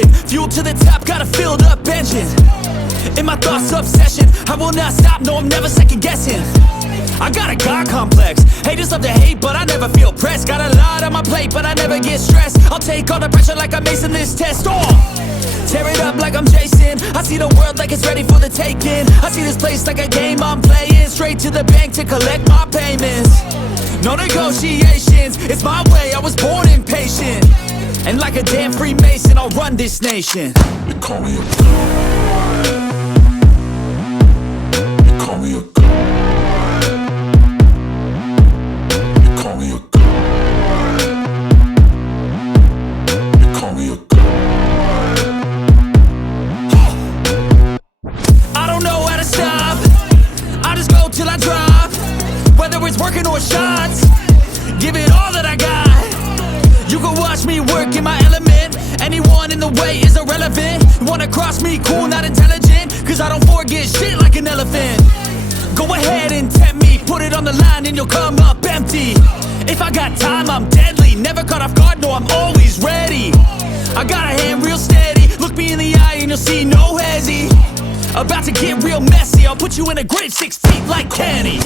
stopping. Fuel to the top, got a filled up engine. In my thoughts, obsession, I will not stop, no, I'm never second guessing. I got a God complex, haters love to hate, but I never feel pressed. Got a lot on my plate, but I never get stressed. I'll take all the pressure like I'm acing this test. Tear it up like I'm Jason. I see the world like it's ready for the taking. I see this place like a game I'm playing. Straight to the bank to collect my payments. No negotiations, it's my way, I was born impatient. And like a damn Freemason, I'll run this nation. They call me a god. They call me a god. They call me a god. They call me a god. I don't know how to stop, I just go till I drop. Whether it's working or shots, give it all that I got. You can watch me work in my element. Anyone in the way is irrelevant. You wanna cross me, cool, not intelligent, cause I don't forget shit like an elephant. Go ahead and tempt me, put it on the line and you'll come up empty. If I got time, I'm deadly, never caught off guard, no, I'm always ready. I got a hand real steady, look me in the eye and you'll see no hezzy. About to get real messy, I'll put you in a grave 6 feet like Kenny.